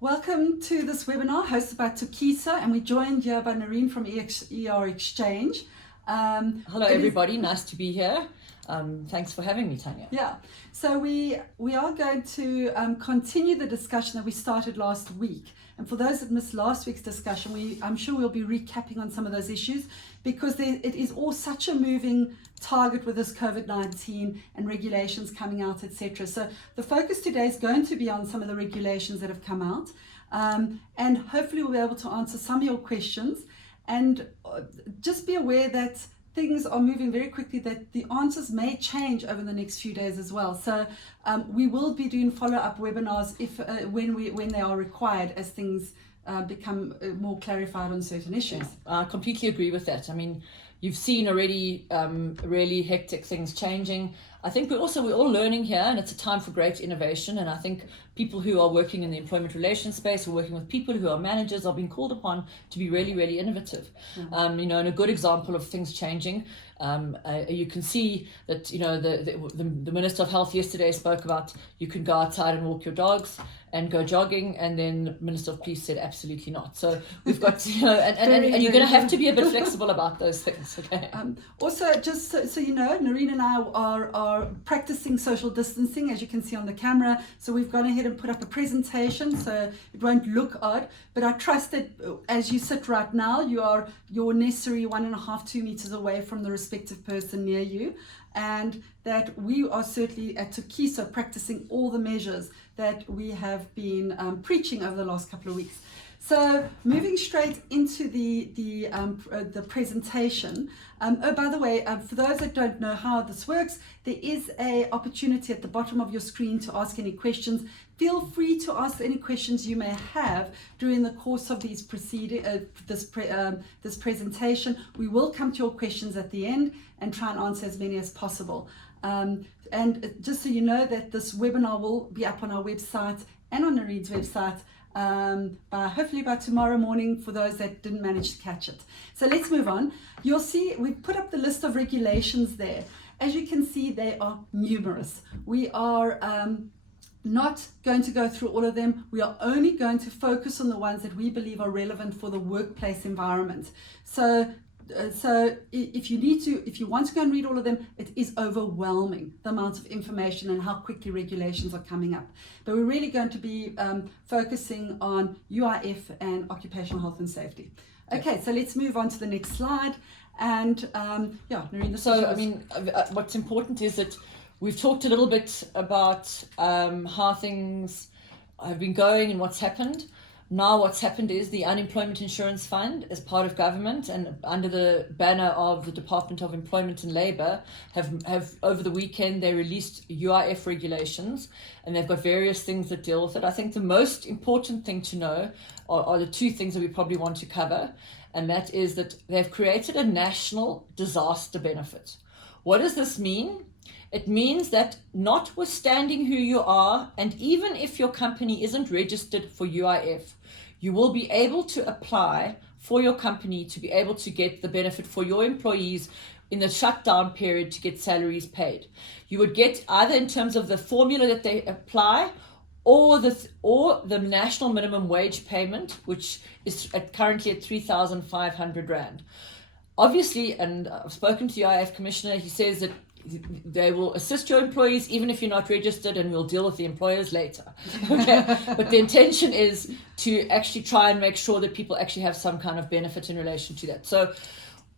Welcome to this webinar hosted by Tokiso, and we're joined here by Noreen from ER Exchange. Hello everybody, nice to be here. Thanks for having me, Tanya. Yeah, so we are going to continue the discussion that we started last week. And for those that missed last week's discussion, I'm sure we'll be recapping on some of those issues because it is all such a moving target with this COVID-19 and regulations coming out, etc. So the focus today is going to be on some of the regulations that have come out, and hopefully we'll be able to answer some of your questions. And just be aware that things are moving very quickly, that the answers may change over the next few days as well. So we will be doing follow-up webinars when they are required as things become more clarified on certain issues. Yeah, I completely agree with that. I mean, you've seen already really hectic things changing. I think we're all learning here, and it's a time for great innovation. And I think people who are working in the employment relations space or working with people who are managers are being called upon to be really, really innovative. And a good example of things changing, you can see that the Minister of Health yesterday spoke about you can go outside and walk your dogs and go jogging, and then the Minister of Police said absolutely not. So we've got and you're going to have to be a bit flexible about those things. Okay. Also, just so you know, Noreen and I are practicing social distancing, as you can see on the camera. So we've gone ahead and put up a presentation so it won't look odd. But I trust that as you sit right now, you're necessary 1.5-2 meters away from the respective person near you, and that we are certainly at Tokiso practicing all the measures that we have been preaching over the last couple of weeks. So moving straight into the presentation. Oh, by the way, for those that don't know how this works, there is an opportunity at the bottom of your screen to ask any questions. Feel free to ask any questions you may have during the course of these this presentation. We will come to your questions at the end and try and answer as many as possible. And just so you know that this webinar will be up on our website and on Noreen's website hopefully by tomorrow morning for those that didn't manage to catch it. So let's move on. You'll see we've put up the list of regulations there. As you can see, they are numerous. We are not going to go through all of them. We are only going to focus on the ones that we believe are relevant for the workplace environment. So if you want to go and read all of them, it is overwhelming, the amount of information and how quickly regulations are coming up. But we're really going to be focusing on UIF and occupational health and safety. Okay, so let's move on to the next slide. And Noreen, what's important is that we've talked a little bit about how things have been going and what's happened. Now what's happened is the Unemployment Insurance Fund, as part of government and under the banner of the Department of Employment and Labour, have over the weekend they released UIF regulations, and they've got various things that deal with it. I think the most important thing to know are the two things that we probably want to cover, and that is that they've created a national disaster benefit. What does this mean? It means that notwithstanding who you are, and even if your company isn't registered for UIF, you will be able to apply for your company to be able to get the benefit for your employees in the shutdown period to get salaries paid. You would get either in terms of the formula that they apply or the national minimum wage payment, which is currently at 3,500 Rand. Obviously, and I've spoken to the UIF Commissioner, he says that they will assist your employees even if you're not registered, and we'll deal with the employers later. Okay, but the intention is to actually try and make sure that people actually have some kind of benefit in relation to that. So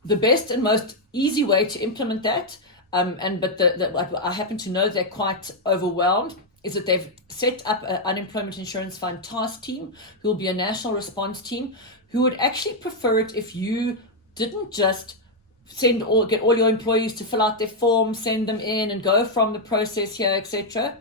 the best and most easy way to implement that, I happen to know they're quite overwhelmed, is that they've set up an unemployment insurance fund task team who will be a national response team who would actually prefer it if you didn't just get all your employees to fill out their forms, send them in and go from the process here, etc.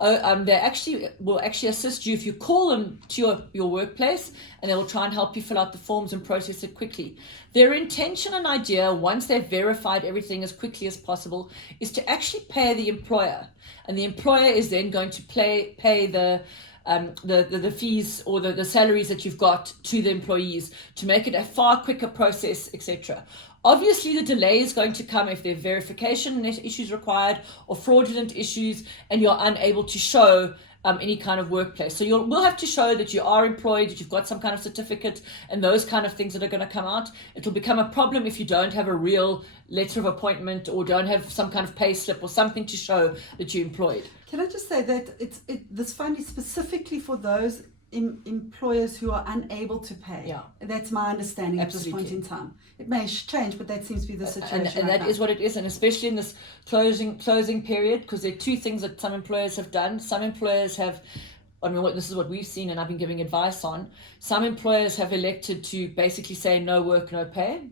They will actually assist you if you call them to your workplace, and they will try and help you fill out the forms and process it quickly. Their intention and idea, once they've verified everything as quickly as possible, is to actually pay the employer, and the employer is then going to pay the fees or the salaries that you've got to the employees to make it a far quicker process, etc. Obviously, the delay is going to come if there are verification issues required or fraudulent issues, and you're unable to show any kind of workplace. So we'll have to show that you are employed, that you've got some kind of certificate, and those kind of things that are going to come out. It'll become a problem if you don't have a real letter of appointment or don't have some kind of pay slip or something to show that you're employed. Can I just say that this fund is specifically for those employers who are unable to pay? Yeah. That's my understanding Absolutely. at this point in time. It may change, but that seems to be the situation. And that is what it is, and especially in this closing period, because there are two things that some employers have done. Some employers have, this is what we've seen, and I've been giving advice on. Some employers have elected to basically say no work, no pay.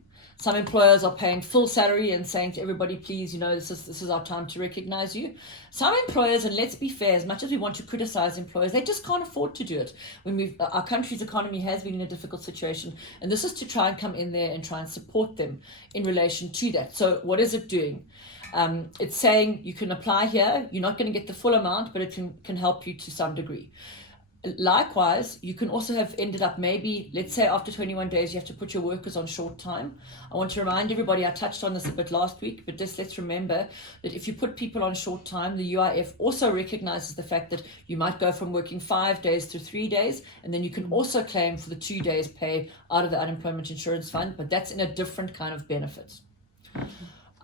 Some employers are paying full salary and saying to everybody, please, this is our time to recognize you. Some employers, and let's be fair, as much as we want to criticize employers, they just can't afford to do it. Our country's economy has been in a difficult situation, and this is to try and come in there and try and support them in relation to that. So what is it doing? It's saying you can apply here. You're not going to get the full amount, but it can help you to some degree. Likewise, you can also have ended up maybe, let's say after 21 days, you have to put your workers on short time. I want to remind everybody, I touched on this a bit last week, but just let's remember that if you put people on short time, the UIF also recognizes the fact that you might go from working 5 days to 3 days, and then you can also claim for the 2 days pay out of the unemployment insurance fund, but that's in a different kind of benefit.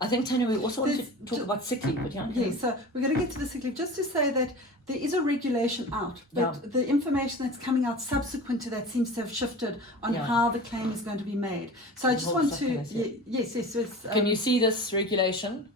I think, Tanya, we also want to talk about sick leave. But yeah, so we're going to get to the sick leave. Just to say that there is a regulation out, but the information that's coming out subsequent to that seems to have shifted on how the claim is going to be made. So I just want to, yes. Can you see this regulation?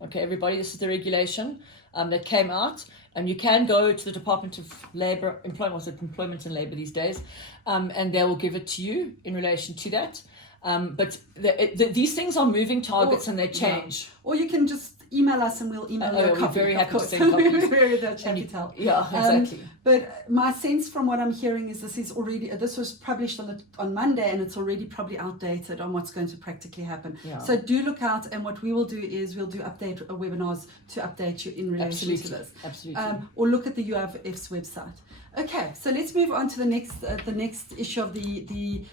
Okay, everybody, this is the regulation that came out. And you can go to the Department of Labour, Employment and Labour these days, and they will give it to you in relation to that. But these things are moving targets and they change. Yeah. Or you can just email us and we'll email you a copy. We're very happy to send copies. We're very happy to help. Yeah, exactly. But my sense from what I'm hearing is this was published on Monday, and it's already probably outdated on what's going to practically happen. Yeah. So do look out, and what we will do is we'll do webinars to update you in relation to this. Absolutely. Or look at the UIF's website. Okay, so let's move on to the next issue of the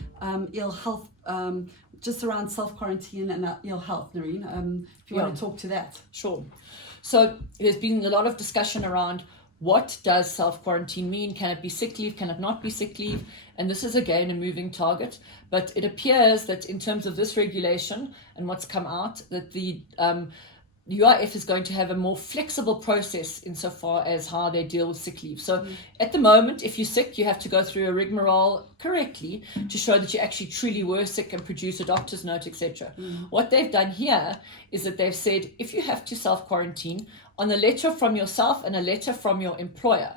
ill health, just around self-quarantine and ill health, Noreen. If you want to talk to that. Sure. So there's been a lot of discussion around what does self-quarantine mean? Can it be sick leave? Can it not be sick leave? And this is, again, a moving target. But it appears that in terms of this regulation and what's come out, that the UIF is going to have a more flexible process insofar as how they deal with sick leave. So at the moment, if you're sick, you have to go through a rigmarole correctly to show that you actually truly were sick and produce a doctor's note, etc. What they've done here is that they've said, if you have to self-quarantine, on a letter from yourself and a letter from your employer,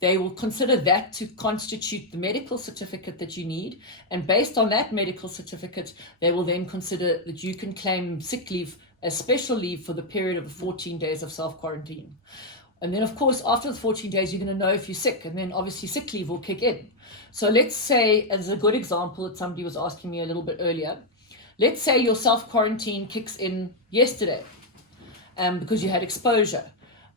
they will consider that to constitute the medical certificate that you need. And based on that medical certificate, they will then consider that you can claim sick leave as special leave for the period of 14 days of self-quarantine. And then, of course, after the 14 days, you're going to know if you're sick, and then obviously sick leave will kick in. So let's say, as a good example that somebody was asking me a little bit earlier, let's say your self-quarantine kicks in yesterday because you had exposure.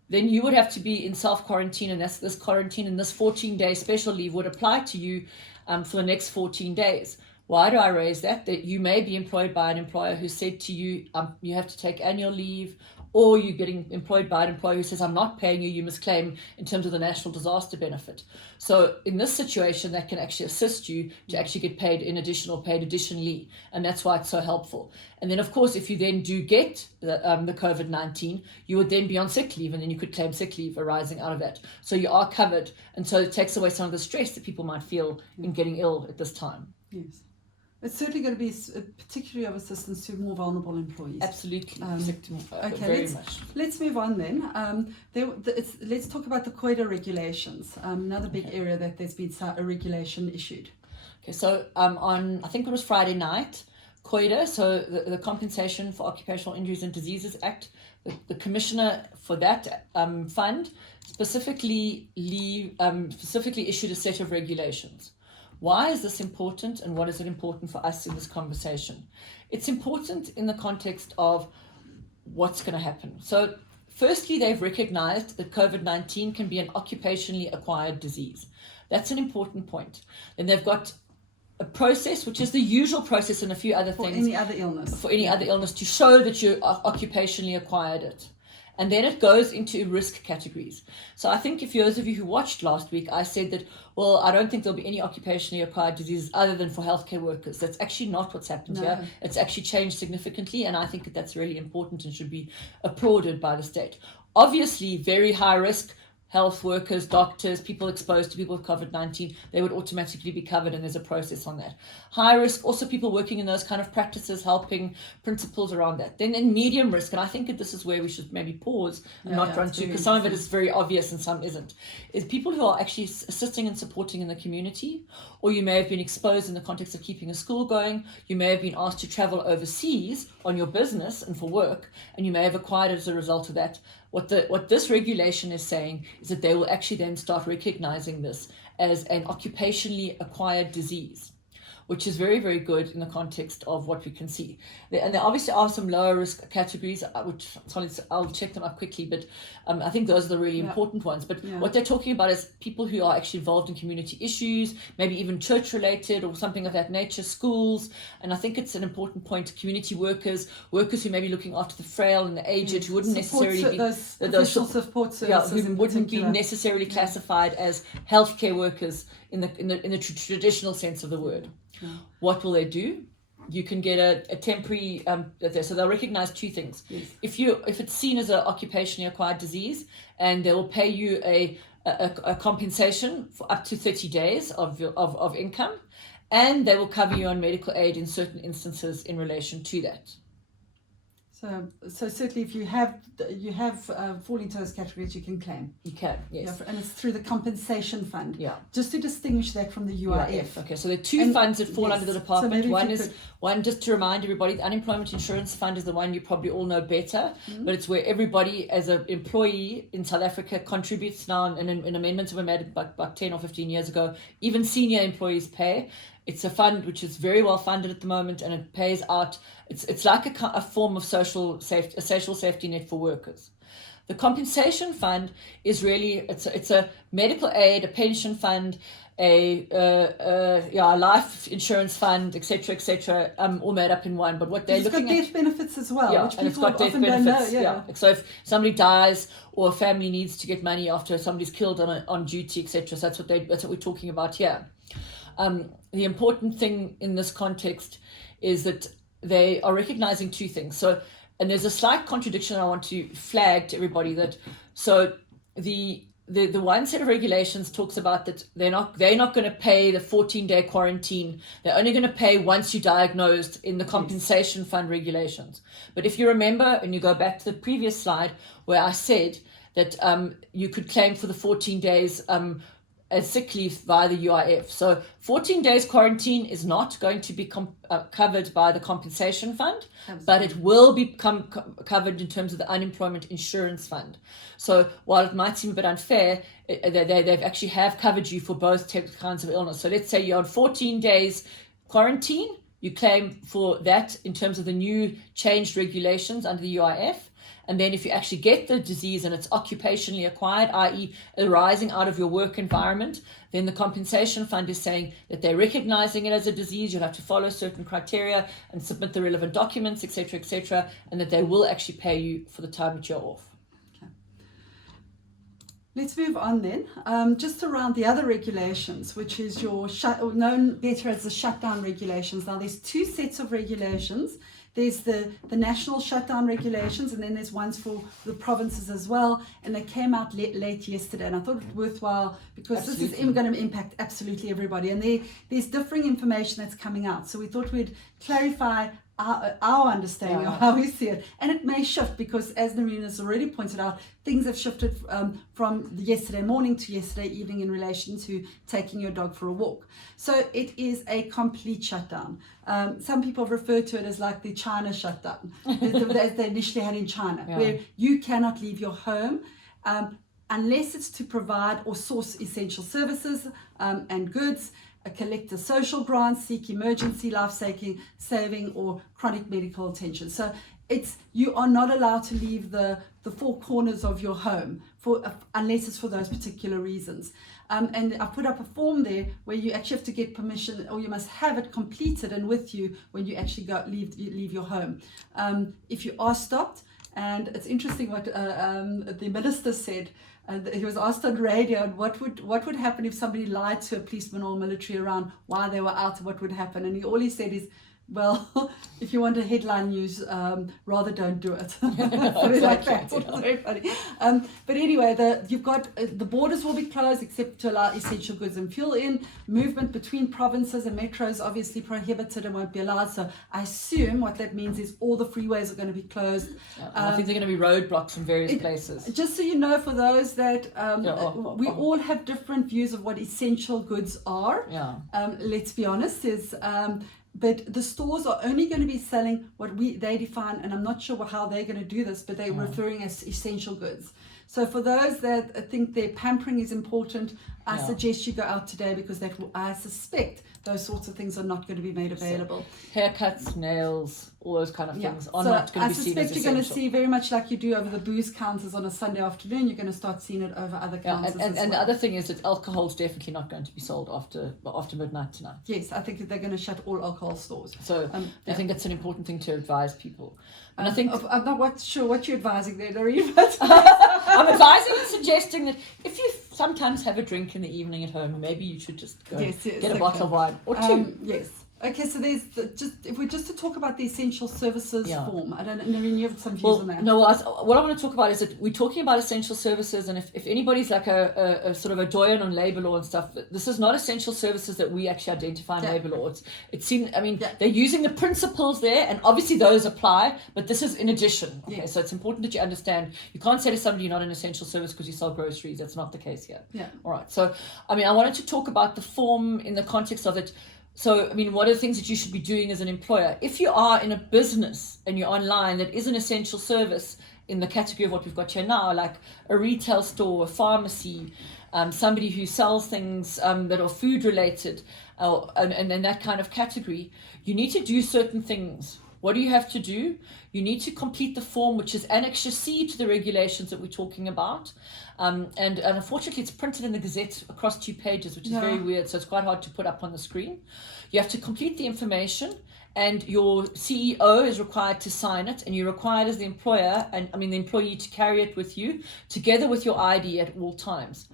Then you would have to be in self-quarantine, and that's this quarantine, and this 14-day special leave would apply to you for the next 14 days. Why do I raise that? That you may be employed by an employer who said to you, you have to take annual leave, or you're getting employed by an employer who says, I'm not paying you, you must claim in terms of the national disaster benefit. So in this situation, that can actually assist you to actually get paid additionally, and that's why it's so helpful. And then, of course, if you then do get the COVID-19, you would then be on sick leave, and then you could claim sick leave arising out of that. So you are covered, and so it takes away some of the stress that people might feel in getting ill at this time. Yes. It's certainly going to be particularly of assistance to more vulnerable employees. Absolutely. Okay, very much. Let's move on then. Let's talk about the COIDA regulations. Another big area that there's been a regulation issued. Okay, so on, I think it was Friday night, COIDA, so the Compensation for Occupational Injuries and Diseases Act, the commissioner for that fund specifically issued a set of regulations. Why is this important, and what is it important for us in this conversation? It's important in the context of what's going to happen. So firstly, they've recognized that COVID-19 can be an occupationally acquired disease. That's an important point. Then they've got a process, which is the usual process and a few other things. For any other illness. For any other illness, to show that you occupationally acquired it. And then it goes into risk categories. So I think if those of you who watched last week, I said that, well, I don't think there'll be any occupationally acquired diseases other than for healthcare workers. That's actually not what's happened here. It's actually changed significantly, and I think that that's really important and should be applauded by the state. Obviously, very high risk health workers, doctors, people exposed to people with COVID-19, they would automatically be covered, and there's a process on that. High risk, also people working in those kind of practices, helping principles around that. Then in medium risk, and I think that this is where we should maybe pause and not run to, because some of it is very obvious and some isn't, is people who are actually assisting and supporting in the community, or you may have been exposed in the context of keeping a school going, you may have been asked to travel overseas on your business and for work, and you may have acquired it as a result of that. What this regulation is saying is that they will actually then start recognizing this as an occupationally acquired disease, which is very, very good in the context of what we can see. And there obviously are some lower risk categories, which I'll check them up quickly, but I think those are the really important ones. But what they're talking about is people who are actually involved in community issues, maybe even church related or something of that nature, schools. And I think it's an important point, community workers who may be looking after the frail and the aged, who wouldn't necessarily be those support services, who wouldn't be necessarily classified as healthcare workers in the traditional sense of the word. What will they do? You can get a temporary, so they'll recognize two things. If it's seen as an occupationally acquired disease, and they will pay you a compensation for up to 30 days of income, and they will cover you on medical aid in certain instances in relation to that. So certainly, if you have fall into those categories, you can claim. You can, yes. And it's through the compensation fund. Yeah. Just to distinguish that from the UIF. Okay, so there are two funds that fall under the department. So one, just to remind everybody, the Unemployment Insurance Fund is the one you probably all know better, but it's where everybody as an employee in South Africa contributes now, and an amendments were made about 10 or 15 years ago. Even senior employees pay. It's a fund which is very well funded at the moment, and it pays out. It's like a form of social safety net for workers. The compensation fund is really it's a medical aid, a pension fund, a life insurance fund, etc., all made up in one. But what they're looking at, it's got death benefits as well, which and it's people got death often benefits. don't know. So if somebody dies or a family needs to get money after somebody's killed on duty, etc., so that's what we're talking about here. The important thing in this context is that they are recognizing two things. So, and there's a slight contradiction I want to flag to everybody that, so the one set of regulations talks about that they're not going to pay the 14-day quarantine. They're only going to pay once you're diagnosed in the compensation fund regulations. But if you remember, and you go back to the previous slide where I said that you could claim for the 14 days as sick leave via the UIF. So 14 days quarantine is not going to be covered by the compensation fund, but it will become covered in terms of the unemployment insurance fund. So while it might seem a bit unfair, they've actually have covered you for both kinds of illness. So let's say you're on 14 days quarantine, you claim for that in terms of the new changed regulations under the UIF. And then if you actually get the disease and it's occupationally acquired, i.e. arising out of your work environment, then the compensation fund is saying that they're recognizing it as a disease. You'll have to follow certain criteria and submit the relevant documents, etc., and that they will actually pay you for the time that you're off. Okay. Let's move on then. Just around the other regulations, which is your known better as the shutdown regulations. Now, there's two sets of regulations. There's the national shutdown regulations, and then there's ones for the provinces as well. And they came out late yesterday, and I thought it worthwhile because this is going to impact absolutely everybody. And there's differing information that's coming out. So we thought we'd clarify our understanding of how we see it. And it may shift because, as Narina has already pointed out, things have shifted from yesterday morning to yesterday evening in relation to taking your dog for a walk. So it is a complete shutdown. Some people have referred to it as like the China shutdown, as they initially had in China, where you cannot leave your home unless it's to provide or source essential services and goods, collect a social grant, seek emergency life-saving or chronic medical attention. So you are not allowed to leave the four corners of your home unless it's for those particular reasons. And I put up a form there where you actually have to get permission, or you must have it completed and with you when you actually leave your home. If you are stopped And it's interesting what the minister said. He was asked on radio what would happen if somebody lied to a policeman or military around why they were out, what would happen. And all he said is, well, if you want a headline news, rather don't do it. Like that. It was very funny. But anyway, you've got the borders will be closed except to allow essential goods and fuel in. Movement between provinces and metros obviously prohibited and won't be allowed. So I assume what that means is all the freeways are going to be closed. I think they're going to be roadblocks in various places. Just so you know, for those that we all have different views of what essential goods are. Yeah. Let's be honest, but the stores are only going to be selling what they define, and I'm not sure how they're going to do this, but they're referring as essential goods. So for those that think their pampering is important, I suggest you go out today, because I suspect those sorts of things are not going to be made available. So, haircuts, nails, all those kind of things are not going to be seen as essential. I suspect you're going to see, very much like you do over the booze counters on a Sunday afternoon, you're going to start seeing it over other counters as well. And the other thing is that alcohol is definitely not going to be sold after midnight tonight. Yes, I think that they're going to shut all alcohol stores. So I think that's an important thing to advise people. And I think I'm not sure what you're advising there, Doreen, but I'm advising and suggesting that if you sometimes have a drink in the evening at home, maybe you should just go get a bottle of wine or two. Yes. Okay, so there's if we're just to talk about the essential services form. I don't know, Noreen, you have some views on that. No, what I want to talk about is that we're talking about essential services, and if anybody's like a sort of a doyen on labour law and stuff, this is not essential services that we actually identify in labour law. They're using the principles there, and obviously those apply, but this is in addition. Okay, so it's important that you understand. You can't say to somebody you're not an essential service because you sell groceries. That's not the case here. Yeah. All right. So, I wanted to talk about the form in the context of it. So, what are the things that you should be doing as an employer? If you are in a business and you're online that is an essential service in the category of what we've got here now, like a retail store, a pharmacy, somebody who sells things that are food related, and that kind of category, you need to do certain things. What do you have to do? You need to complete the form, which is Annexure C to the regulations that we're talking about. And unfortunately, it's printed in the Gazette across 2 pages, which is very weird. So it's quite hard to put up on the screen. You have to complete the information, and your CEO is required to sign it, and you're required as the employer, the employee, to carry it with you, together with your ID at all times.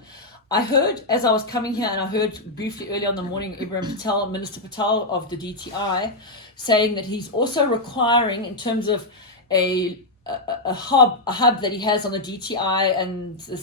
I heard, as I was coming here, and I heard briefly earlier in the morning, Minister Patel of the DTI, saying that he's also requiring, in terms of a hub that he has on the DTI and the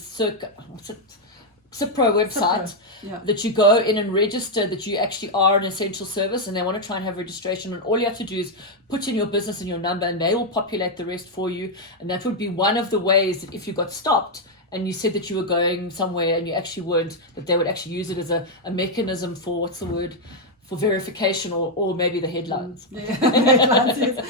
CIPRO website, that you go in and register that you actually are an essential service, and they want to try and have registration, and all you have to do is put in your business and your number, and they will populate the rest for you. And that would be one of the ways that if you got stopped and you said that you were going somewhere and you actually weren't, that they would actually use it as a mechanism for, for verification, or maybe the headlines. Headlines,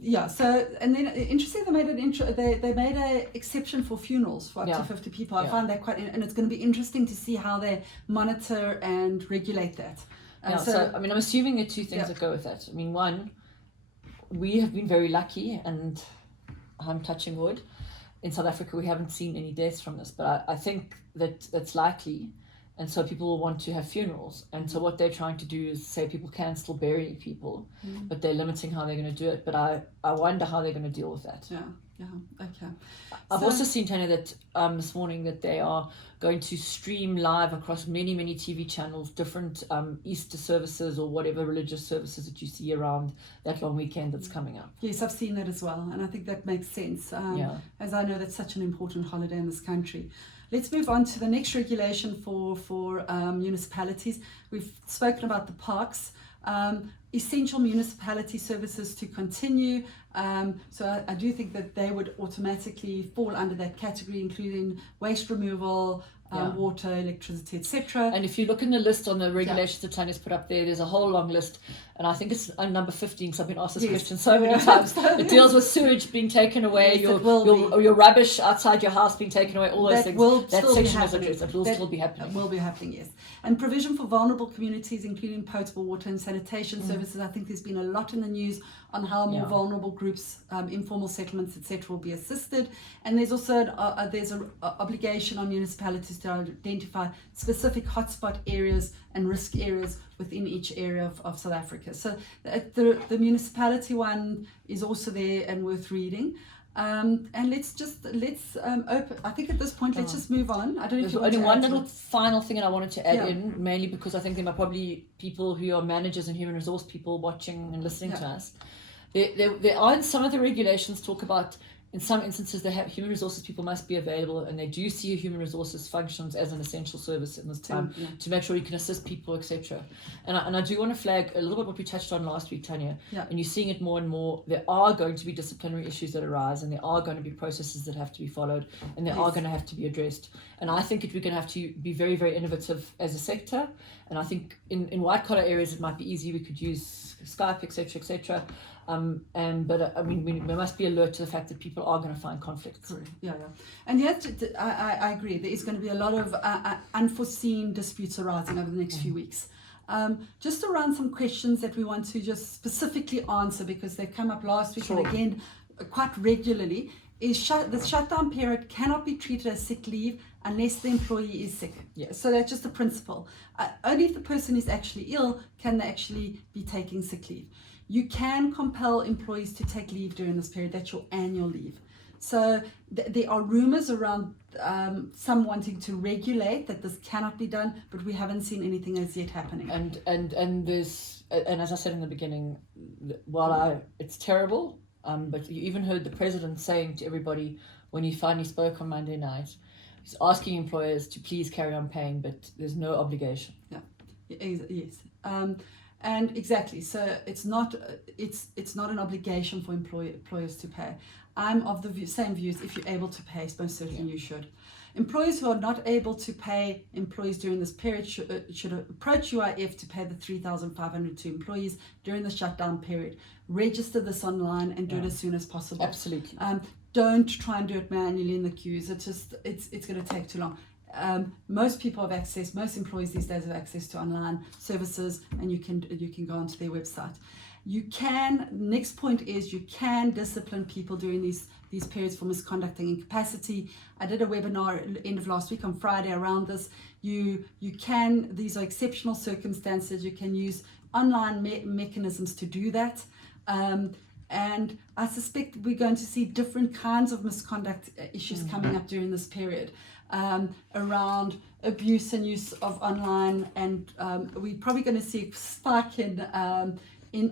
yes. So, and then interesting, they made an exception for funerals for up to 50 people. I find that and it's going to be interesting to see how they monitor and regulate that. I'm assuming the 2 things that go with that. One, we have been very lucky, and I'm touching wood. In South Africa, we haven't seen any deaths from this, but I think that that's likely. And so people will want to have funerals. And so what they're trying to do is say people can still bury people, but they're limiting how they're going to do it. But I wonder how they're going to deal with that. Yeah, okay. I've also seen, Tanya, that this morning that they are going to stream live across many, many TV channels, different Easter services or whatever religious services that you see around that long weekend that's coming up. Yes, I've seen that as well. And I think that makes sense, as I know that's such an important holiday in this country. Let's move on to the next regulation for municipalities. We've spoken about the parks. Essential municipality services to continue. So I do think that they would automatically fall under that category, including waste removal, water, electricity, etc. And if you look in the list on the regulations that Tanya's put up there's a whole long list. And I think it's number 15, because I've been asked this question so many times. It deals with sewage being taken away, your rubbish outside your house being taken away, all those things. That section is addressed. It will still be happening. It will be happening, yes. And provision for vulnerable communities, including potable water and sanitation services. services. I think there's been a lot in the news on how more vulnerable groups, informal settlements, etc., will be assisted. And there's also there's an obligation on municipalities to identify specific hotspot areas and risk areas within each area of South Africa. So the municipality one is also there and worth reading. And let's open. I think at this point, let's just move on. I don't know if you want only to one add little final thing that I wanted to add Yeah. in, mainly because I think there are probably people who are managers and human resource people watching and listening Yeah. to us. There are in some of the regulations talk about, in some instances, they have human resources people must be available, and they do see human resources functions as an essential service in this time to make sure you can assist people, etc. And I do want to flag a little bit what we touched on last week, Tanya. Yeah. And you're seeing it more and more. There are going to be disciplinary issues that arise, and there are going to be processes that have to be followed, and there are going to have to be addressed. And I think we're going to have to be very, very innovative as a sector. And I think in white collar areas it might be easy. We could use Skype, etc., etc. But I mean, we must be alert to the fact that people are going to find conflicts. Correct. Yeah. And yet, I agree. There is going to be a lot of unforeseen disputes arising over the next few weeks. Just around some questions that we want to just specifically answer because they come up last week and again quite regularly. Is the shutdown period cannot be treated as sick leave unless the employee is sick. Yes. So that's just a principle. Only if the person is actually ill can they actually be taking sick leave. You can compel employees to take leave during this period. That's your annual leave. So there are rumors around some wanting to regulate that this cannot be done, but we haven't seen anything as yet happening. And there's, and as I said in the beginning, while it's terrible, but you even heard the president saying to everybody when he finally spoke on Monday night, he's asking employers to please carry on paying, but there's no obligation. Yeah. Yes. And exactly, so it's not an obligation for employers to pay. I'm of the same views. If you're able to pay, most certainly you should. Employers who are not able to pay employees during this period should approach UIF to pay the $3,500 to employees during the shutdown period. Register this online and do it as soon as possible. Absolutely. Don't try and do it manually in the queues. It's going to take too long. Most people have access, most employees these days have access to online services, and you can go onto their website. Next point is you can discipline people during these periods for misconduct and incapacity. I did a webinar at the end of last week on Friday around this. These are exceptional circumstances. You can use online mechanisms to do that. And I suspect we're going to see different kinds of misconduct issues coming up during this period. Around abuse and use of online, and we're probably going to see a spike in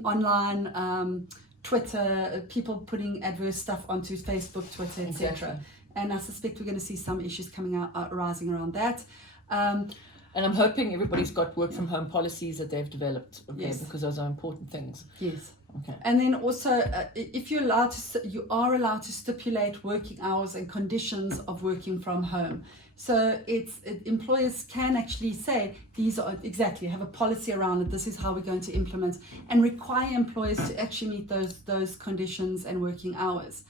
online Twitter, people putting adverse stuff onto Facebook, Twitter, etc. Exactly. And I suspect we're going to see some issues arising around that. And I'm hoping everybody's got work from home policies that they've developed, because those are important things. Yes. Okay. And then also, if you are allowed to stipulate working hours and conditions of working from home. So employers can actually say have a policy around it. This is how we're going to implement, and require employers to actually meet those conditions and working hours.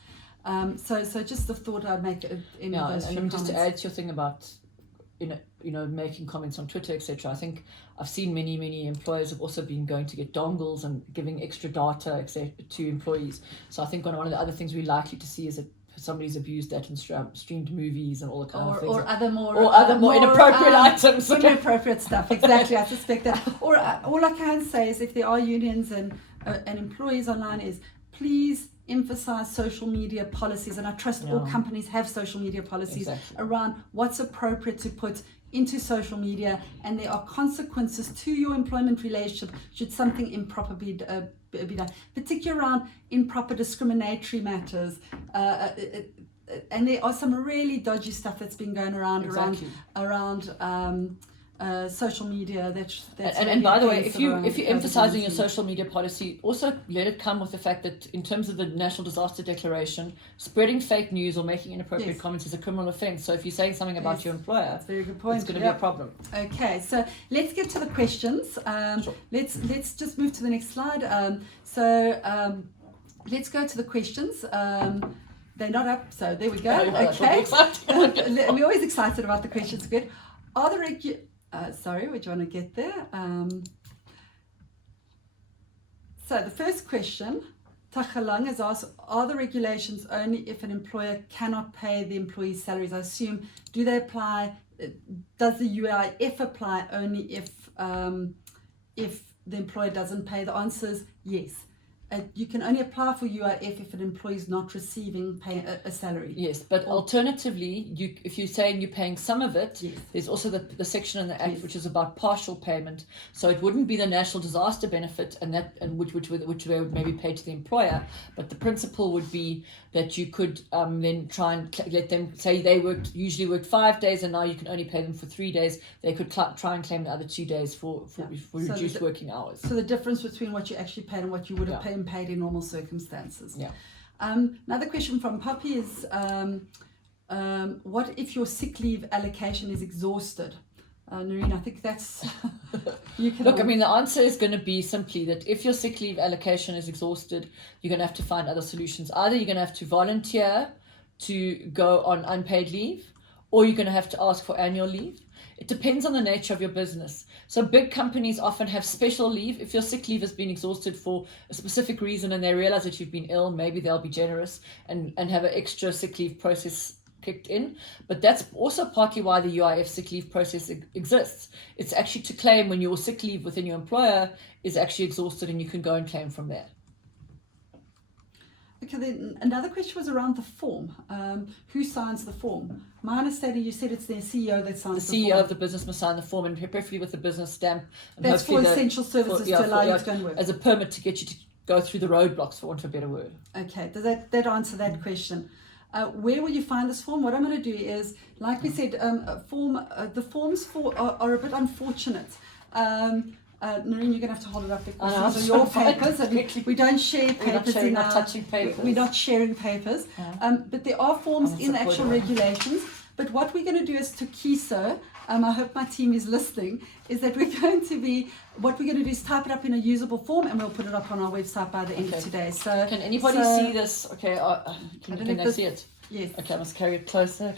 So just the thought I'd make in those few comments. Just to add to your thing about making comments on Twitter, etc. I think I've seen many employers have also been going to get dongles and giving extra data, etc., to employees. So I think one of the other things we're likely to see is that somebody's abused that and streamed movies and all the kind of things. Or other more inappropriate items. Inappropriate stuff, exactly. I suspect that. Or all I can say is if there are unions and employees online is please emphasize social media policies, and I trust all companies have social media policies around what's appropriate to put into social media, and there are consequences to your employment relationship should something improper be done, particularly around improper discriminatory matters. And there are some really dodgy stuff that's been going around social media. And by the way, if you're emphasizing your social media policy, also let it come with the fact that in terms of the National Disaster Declaration, spreading fake news or making inappropriate comments is a criminal offence. So if you're saying something about your employer, that's a very good point. It's going to be a problem. Okay, so let's get to the questions. Let's just move to the next slide. Let's go to the questions. They're not up, so there we go. Okay. We're always excited about the questions. Good. Are the would you want to get there? So the first question, Tachalang has asked, are the regulations only if an employer cannot pay the employee's salaries? I assume, do they apply, does the UIF apply only if the employer doesn't pay? The answer is yes. You can only apply for UIF if an employee is not receiving a salary. Yes, but alternatively, if you're saying you're paying some of it, yes, there's also the section in the Act yes, which is about partial payment. So it wouldn't be the national disaster benefit, and which they would maybe pay to the employer, but the principle would be that you could then try and let them say they usually worked 5 days, and now you can only pay them for 3 days. They could try and claim the other 2 days for reduced working hours. So the difference between what you actually paid and what you would have paid in normal circumstances. Yeah. Another question from Poppy is, what if your sick leave allocation is exhausted? Noreen, I think that's you can look. I mean, the answer is going to be simply that if your sick leave allocation is exhausted, you're going to have to find other solutions. Either you're going to have to volunteer to go on unpaid leave, or you're going to have to ask for annual leave. It depends on the nature of your business. So big companies often have special leave. If your sick leave has been exhausted for a specific reason and they realize that you've been ill, maybe they'll be generous and have an extra sick leave process kicked in. But that's also partly why the UIF sick leave process exists. It's actually to claim when your sick leave within your employer is actually exhausted, and you can go and claim from there. Okay, then another question was around the form. Who signs the form? My understanding, you said it's their CEO that signs the form. The CEO of the business must sign the form, and preferably with the business stamp. And that's for essential services to allow you to go and work. As a permit to get you to go through the roadblocks, for want of a better word. Okay, does that answer that question? Where will you find this form? What I'm going to do is, like we said, the forms are a bit unfortunate. Noreen, you're going to have to hold it up because these are your papers. We don't share papers. We're not touching papers. We're not sharing papers. But there are forms in the actual regulations. But what we're going to do is Tokiso, I hope my team is listening, is that what we're going to do is type it up in a usable form, and we'll put it up on our website by the end of today. So can anybody see this? Okay, can they see it? Yes. Okay, I must carry it closer.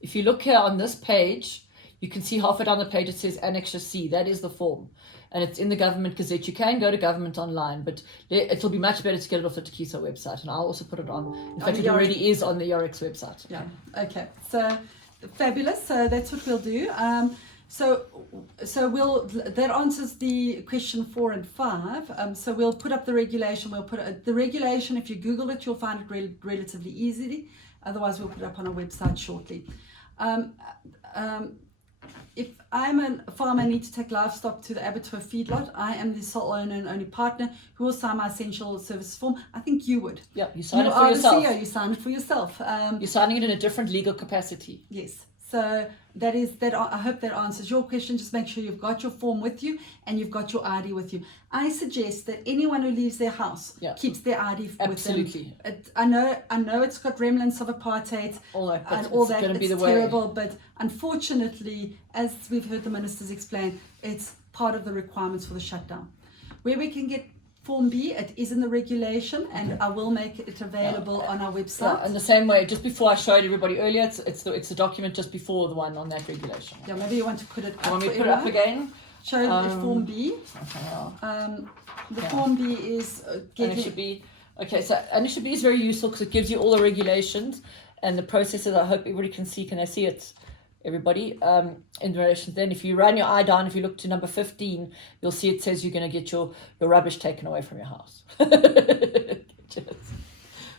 If you look here on this page, you can see halfway down the page it says Annexure C. That is the form. And it's in the Government Gazette. You can go to Government Online, but it'll be much better to get it off the Tokiso website. And I'll also put it on. In fact, it already is on the ERX website. Yeah. Okay. So fabulous. So that's what we'll do. So that answers the question 4 and 5. So we'll put up the regulation. We'll put the regulation. If you Google it, you'll find it relatively easily. Otherwise, we'll put it up on our website shortly. If I'm a farmer, I need to take livestock to the abattoir feedlot. I am the sole owner and only partner who will sign my essential services form. I think you would. Yeah, you sign it for yourself. You are the CEO. You sign it for yourself. You're signing it in a different legal capacity. Yes. So that is that. I hope that answers your question. Just make sure you've got your form with you and you've got your ID with you. I suggest that anyone who leaves their house keeps their ID with them. Absolutely. I know it's got remnants of apartheid and all that. It's terrible, but unfortunately, as we've heard the ministers explain, it's part of the requirements for the shutdown. Where we can get Form B, it is in the regulation, and I will make it available on our website. Yeah, in the same way, just before I showed everybody earlier, it's the document just before the one on that regulation. Yeah, maybe you want to put it up. Want me to put it up again? Show Form B. Okay, the Form B is Annexure B. Okay, so Annexure B is very useful because it gives you all the regulations and the processes. I hope everybody can see. Can I see it? Everybody, in relation then, if you run your eye down, if you look to number 15, you'll see it says you're going to get your rubbish taken away from your house.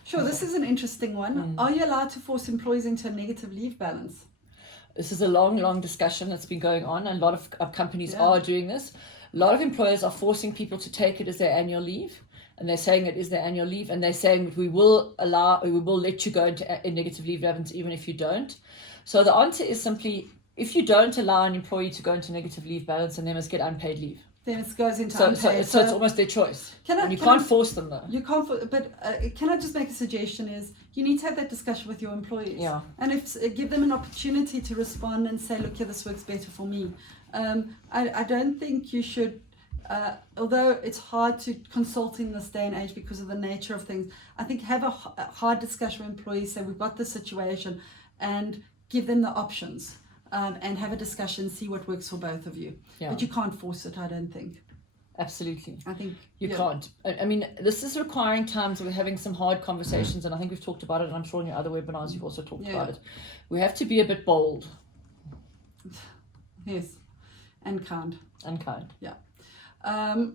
Sure, this is an interesting one. Are you allowed to force employees into a negative leave balance? This is a long discussion that's been going on. A lot of companies are doing this. A lot of employers are forcing people to take it as their annual leave. And they're saying it is their annual leave. And they're saying we will let you go into a negative leave balance even if you don't. So the answer is simply, if you don't allow an employee to go into negative leave balance, then they must get unpaid leave. Then it goes into unpaid. So it's almost their choice. You can't force them though. You can't, but can I just make a suggestion? Is you need to have that discussion with your employees. Yeah. And give them an opportunity to respond and say, look, this works better for me. I don't think you should. Although it's hard to consult in this day and age because of the nature of things, I think have a hard discussion with employees. Say we've got this situation, and give them the options and have a discussion, see what works for both of you. Yeah. But you can't force it, I don't think. Absolutely. I think You can't. I mean, this is requiring times where we're having some hard conversations, and I think we've talked about it, and I'm sure in your other webinars you've also talked about it. We have to be a bit bold. Yes, and kind. And kind. Yeah. And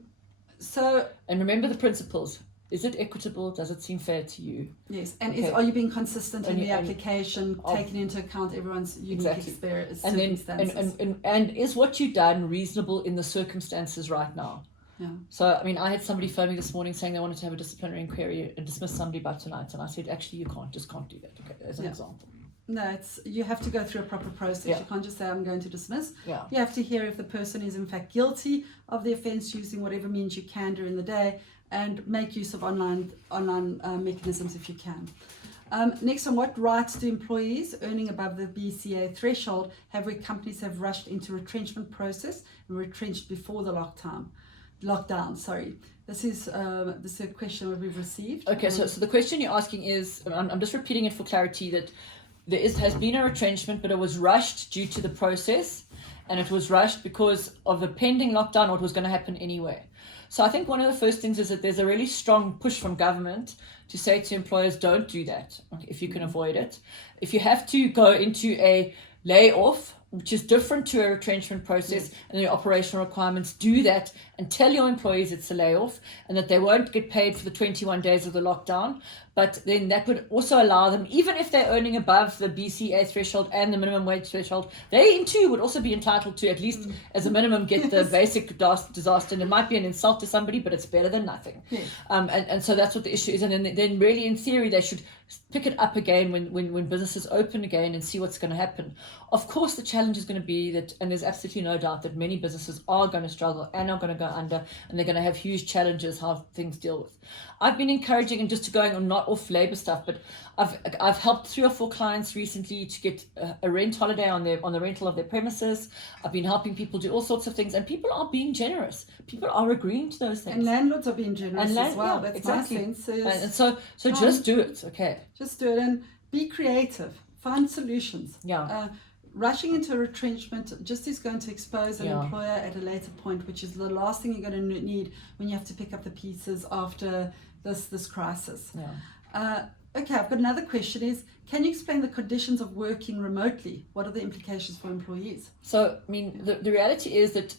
remember the principles. Is it equitable? Does it seem fair to you? Yes, and are you being consistent in the application, taking into account everyone's unique experience, circumstances? And is what you've done reasonable in the circumstances right now? Yeah. So, I mean, I had somebody phone me this morning saying they wanted to have a disciplinary inquiry and dismiss somebody by tonight, and I said, actually, you can't do that. Okay, as an example. No, you have to go through a proper process. You can't just say, I'm going to dismiss. You have to hear if the person is in fact guilty of the offence, using whatever means you can during the day, and make use of online mechanisms if you can. Next on, what rights do employees earning above the BCA threshold have where companies have rushed into retrenchment process and retrenched before the lockdown? Sorry. This is a question that we've received. Okay, so the question you're asking is, I'm just repeating it for clarity, that has been a retrenchment, but it was rushed due to the process, and it was rushed because of the pending lockdown, what was going to happen anyway. So I think one of the first things is that there's a really strong push from government to say to employers, don't do that if you can avoid it. If you have to go into a layoff, which is different to a retrenchment process and the operational requirements, do that and tell your employees it's a layoff and that they won't get paid for the 21 days of the lockdown. But then that would also allow them, even if they're earning above the BCA threshold and the minimum wage threshold, they too would also be entitled to, at least as a minimum, get the basic disaster. And it might be an insult to somebody, but it's better than nothing. And so that's what the issue is. And then really, in theory, they should pick it up again when businesses open again and see what's going to happen. Of course, the challenge is going to be that, and there's absolutely no doubt that many businesses are going to struggle and are going to go under, and they're going to have huge challenges how things deal with. I've been encouraging, and just to going on not off labour stuff, but I've helped 3 or 4 clients recently to get a rent holiday on the rental of their premises. I've been helping people do all sorts of things, and people are being generous. People are agreeing to those things. And landlords are being generous as well. That's exactly. my sense. And so just do it, okay? Just do it and be creative. Find solutions. Rushing into a retrenchment just is going to expose an employer at a later point, which is the last thing you're going to need when you have to pick up the pieces after this crisis. Okay, I've got another question is, can you explain the conditions of working remotely? What are the implications for employees? So, I mean, the reality is that,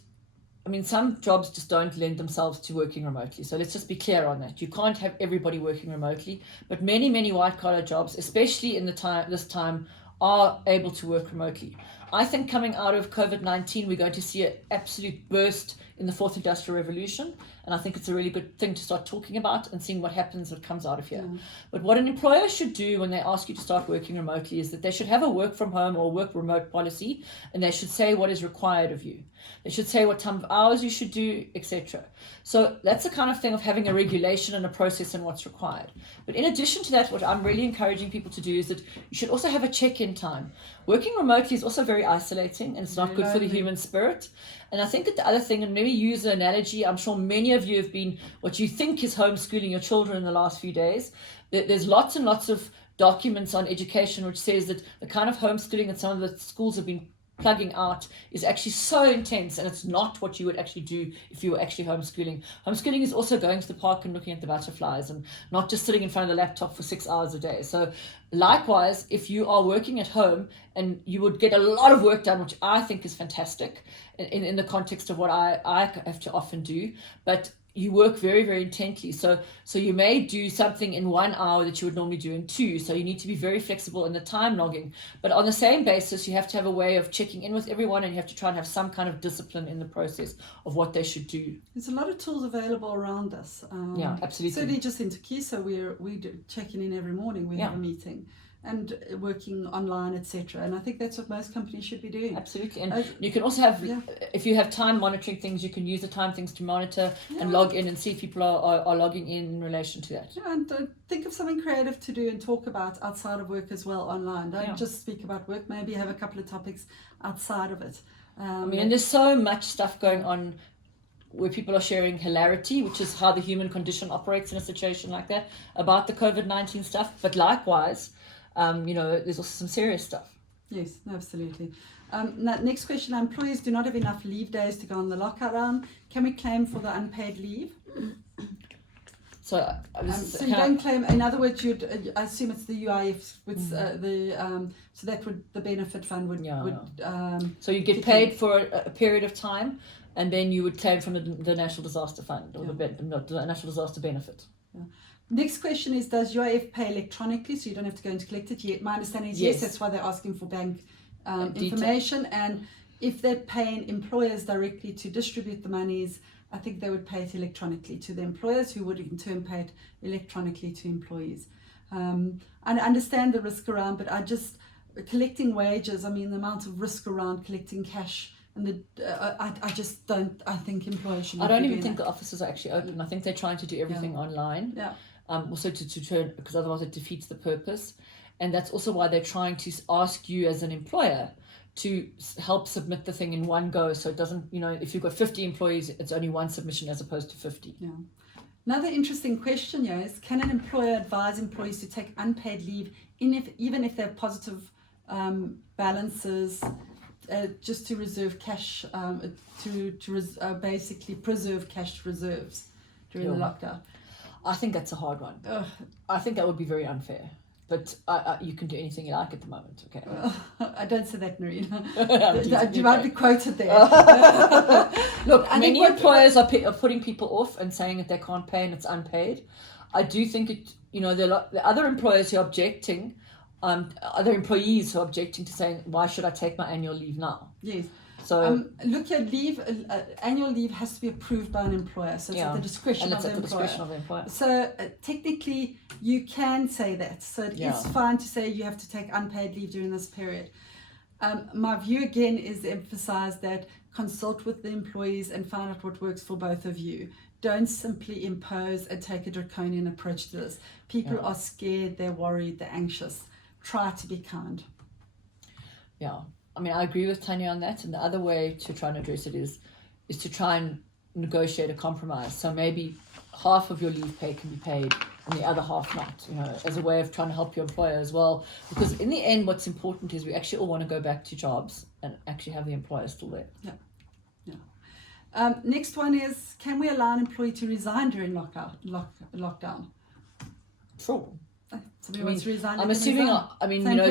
I mean, some jobs just don't lend themselves to working remotely. So let's just be clear on that. You can't have everybody working remotely, but many, many white-collar jobs, especially in this time, are able to work remotely. I think coming out of COVID-19, we're going to see an absolute burst in the 4th Industrial Revolution. And I think it's a really good thing to start talking about and seeing what happens, what comes out of here. But what an employer should do when they ask you to start working remotely is that they should have a work from home or work remote policy, and they should say what is required of you. They should say what time of hours you should do, etc. So that's the kind of thing of having a regulation and a process and what's required. But in addition to that, what I'm really encouraging people to do is that you should also have a check-in time. Working remotely is also very isolating, and it's not good for the human spirit. And I think that the other thing, and maybe use an analogy, I'm sure many of you have been what you think is homeschooling your children in the last few days. There's lots and lots of documents on education which says that the kind of homeschooling that some of the schools have been plugging out is actually so intense, and it's not what you would actually do if you were actually homeschooling. Homeschooling is also going to the park and looking at the butterflies, and not just sitting in front of the laptop for 6 hours a day. So likewise, if you are working at home, and you would get a lot of work done, which I think is fantastic in the context of what I have to often do, but you work very, very intently. So you may do something in 1 hour that you would normally do in 2. So you need to be very flexible in the time logging. But on the same basis, you have to have a way of checking in with everyone, and you have to try and have some kind of discipline in the process of what they should do. There's a lot of tools available around us. Yeah, absolutely. Certainly just in Tokiso, we do checking in every morning. We have a meeting. And working online, etc. And I think that's what most companies should be doing. Absolutely. And you can also have, if you have time monitoring things, you can use the time things to monitor and log in and see if people are logging in relation to that. Yeah, and think of something creative to do and talk about outside of work as well online. Don't just speak about work, maybe have a couple of topics outside of it. I mean, and there's so much stuff going on where people are sharing hilarity, which is how the human condition operates in a situation like that, about the COVID-19 stuff. But likewise, there's also some serious stuff. Yes, absolutely. Next question: employers do not have enough leave days to go on the lockdown. Can we claim for the unpaid leave? So, So you don't claim. In other words, you'd I assume it's the UIF with so that would the benefit fund would so you get paid for a period of time, and then you would claim from the National Disaster Fund or the National Disaster Benefit. Yeah. Next question is: does UIF pay electronically, so you don't have to go and collect it yet? My understanding is yes. That's why they're asking for bank information, and if they're paying employers directly to distribute the monies, I think they would pay it electronically to the employers, who would in turn pay it electronically to employees. I understand the risk around, but I just collecting wages. I mean, the amount of risk around collecting cash, and I just don't. I think employers should. I don't even think the offices are actually open. I think they're trying to do everything online. Yeah. Also to turn, because otherwise it defeats the purpose, and that's also why they're trying to ask you as an employer to help submit the thing in one go, so it doesn't, if you've got 50 employees, it's only one submission as opposed to 50. Yeah. Another interesting question here is: can an employer advise employees to take unpaid leave even if they have positive balances, just to reserve cash, basically preserve cash reserves during the lockdown? I think that's a hard one. I think that would be very unfair. But you can do anything you like at the moment, okay? I don't say that, Narina. You might be quoted there. Look, many employers are putting people off and saying that they can't pay and it's unpaid. I do think the other employers who are objecting, other employees who are objecting to saying, why should I take my annual leave now? Yes. So look, your leave, annual leave has to be approved by an employer, so it's at the discretion of the employer. So technically, you can say that. So it is fine to say you have to take unpaid leave during this period. My view again is to emphasize that consult with the employees and find out what works for both of you. Don't simply impose and take a draconian approach to this. People are scared, they're worried, they're anxious. Try to be kind. Yeah. I mean, I agree with Tanya on that, and the other way to try and address it is to try and negotiate a compromise. So maybe half of your leave pay can be paid and the other half not, as a way of trying to help your employer as well. Because in the end, what's important is we actually all want to go back to jobs and actually have the employer still there. Yeah. Next one is: can we allow an employee to resign during lockdown? Sure. Somebody wants to resign. I'm assuming,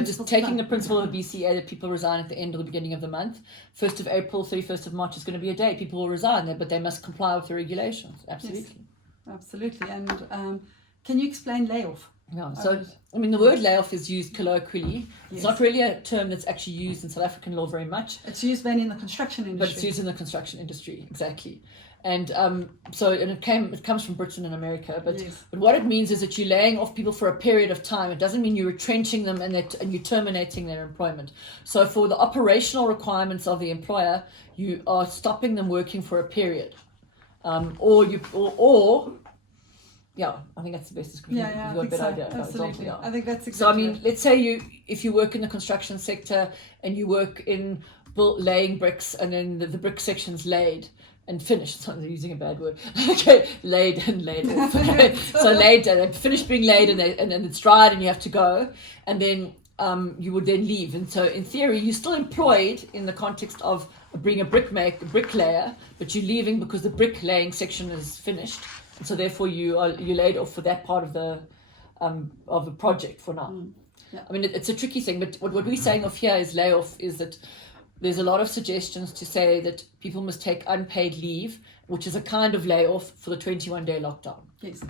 just taking the principle of BCA that people resign at the end or the beginning of the month. 1st of April, 31st of March is going to be a day people will resign there, but they must comply with the regulations. Absolutely. Yes, absolutely. And can you explain layoff? Yeah, so the word layoff is used colloquially. It's not really a term that's actually used in South African law very much. It's used mainly in the construction industry. But it's used in the construction industry, exactly. And it comes from Britain and America. But what it means is that you're laying off people for a period of time. It doesn't mean you're retrenching them and you're terminating their employment. So for the operational requirements of the employer, you are stopping them working for a period, Yeah, I think that's the best description. Yeah, You've got a better idea. Absolutely. I think that's exactly. So, I mean, let's say if you work in the construction sector and you work in laying bricks, and then the brick section's laid and finished. So they're using a bad word. Okay, laid and laid off. Okay. So laid, they finished being laid, and then it's dried, and you have to go, and then you would then leave. And so, in theory, you're still employed in the context of being a bricklayer, but you're leaving because the bricklaying section is finished. So therefore, you're laid off for that part of the project for now. Yeah. I mean, it's a tricky thing, but what we're saying of here is layoff is that there's a lot of suggestions to say that people must take unpaid leave, which is a kind of layoff for the 21-day lockdown. Yes.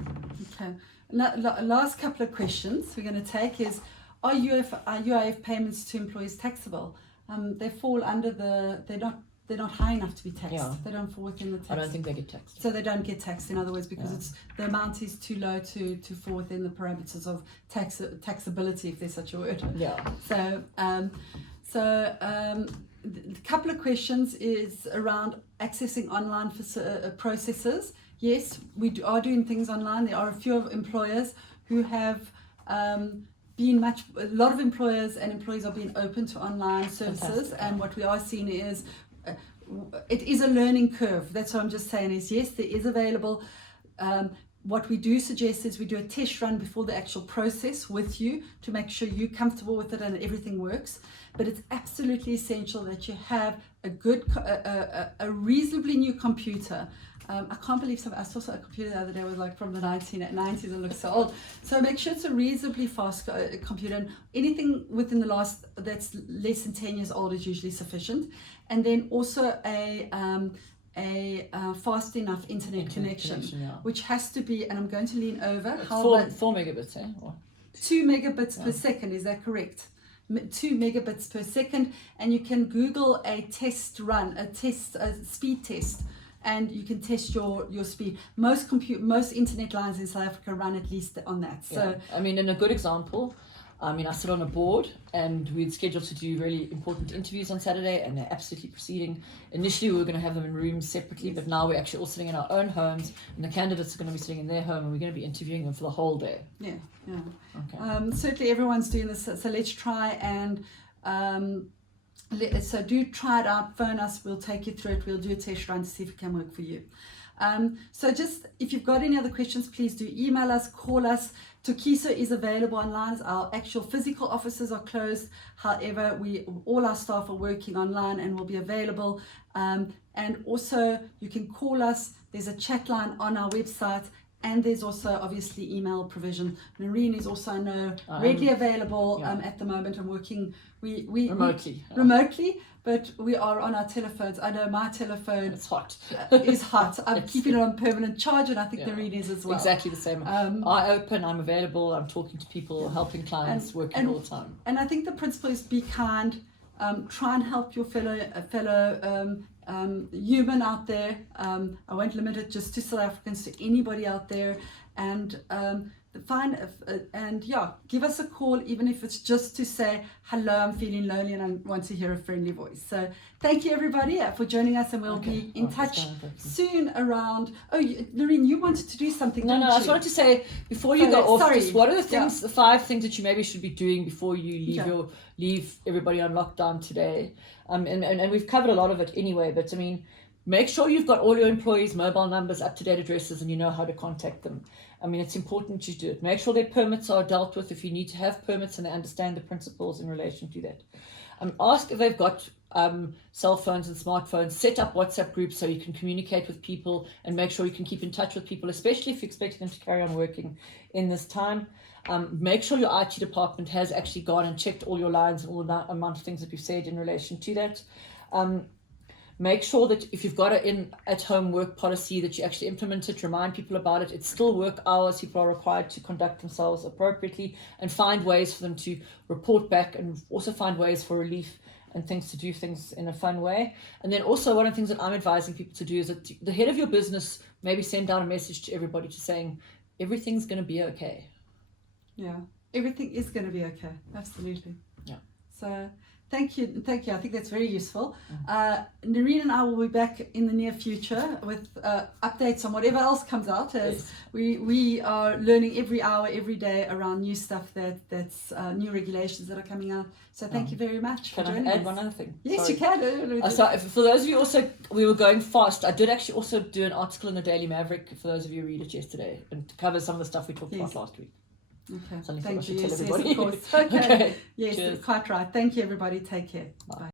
Okay. Now, last couple of questions we're going to take is: are UIF payments to employees taxable? They fall under they're not high enough to be taxed. Yeah. They don't fall within the tax. I don't think they get taxed. So they don't get taxed, in other words, because the amount is too low to fall within the parameters of taxability, if there's such a word. Yeah. So the couple of questions is around accessing online processes. Yes, we are doing things online. There are a few employers who have a lot of employers and employees are being open to online services. Fantastic. And what we are seeing is it is a learning curve. That's what I'm just saying is, yes, there is available. what we do suggest is we do a test run before the actual process with you to make sure you're comfortable with it and everything works. But it's absolutely essential that you have a good, a reasonably new computer. I can't believe I saw a computer the other day was like from the 1990s and looks so old. So make sure it's a reasonably fast computer, and anything within the that's less than 10 years old is usually sufficient. And then also a fast enough internet connection, yeah. which has to be, and I'm going to lean over. 4 megabits, eh? Or 2 megabits per second, is that correct? 2 megabits per second, and you can Google a test run, a speed test, and you can test your speed. Most internet lines in South Africa run at least on that. So I mean, in a good example, I sit on a board, and we'd scheduled to do really important interviews on Saturday, and they're absolutely proceeding. Initially, we were going to have them in rooms separately, but now we're actually all sitting in our own homes, and the candidates are going to be sitting in their home, and we're going to be interviewing them for the whole day. Yeah. Okay. Certainly everyone's doing this, so let's try and so do try it out, phone us, we'll take you through it, we'll do a test run to see if it can work for you. So just, if you've got any other questions, please do email us, call us. Tokiso is available online. Our actual physical offices are closed. However, all our staff are working online and will be available. And also you can call us. There's a chat line on our website, and there's also obviously email provision. Noreen is also, I know, readily available at the moment and working remotely, but we are on our telephones. I know my telephone it's hot. Is hot. I'm keeping it on permanent charge, and I think Noreen is as well. Exactly the same. I open, I'm available, I'm talking to people, helping clients, working all the time. And I think the principle is be kind, try and help your fellow human out there. I won't limit it just to South Africans, to anybody out there, and give us a call, even if it's just to say hello, I'm feeling lonely and I want to hear a friendly voice. So thank you everybody for joining us, and we'll be in touch soon around. Noreen, you wanted to do something. No, I just wanted to say before you go off, just what are the things, the 5 things that you maybe should be doing before you leave everybody on lockdown today. And we've covered a lot of it anyway, but I mean, make sure you've got all your employees' mobile numbers, up-to-date addresses, and you know how to contact them. I mean, it's important you do it. Make sure their permits are dealt with if you need to have permits, and they understand the principles in relation to that. Ask if they've got cell phones and smartphones. Set up WhatsApp groups so you can communicate with people and make sure you can keep in touch with people, especially if you're expecting them to carry on working in this time. Make sure your IT department has actually gone and checked all your lines and all the amount of things that we've said in relation to that. Make sure that if you've got an at-home work policy, that you actually implement it, remind people about it. It's still work hours. People are required to conduct themselves appropriately, and find ways for them to report back, and also find ways for relief and things to do things in a fun way. And then also, one of the things that I'm advising people to do is that the head of your business maybe send out a message to everybody to saying, everything's going to be okay. Yeah, everything is going to be okay. Absolutely. Yeah. So thank you. I think that's very useful. Noreen and I will be back in the near future with updates on whatever else comes out, as we are learning every hour, every day around new stuff that's new regulations that are coming out. So thank you very much for joining us. Can I add one other thing? Yes, Sorry. you can. So for those of you also, we were going fast. I did actually also do an article in the Daily Maverick for those of you who read it yesterday, and to cover some of the stuff we talked about last week. Okay. Something Thank you. Tell Yes, everybody. of course. Okay. Okay. Yes, Cheers. quite right. Thank you, everybody. Take care. Bye.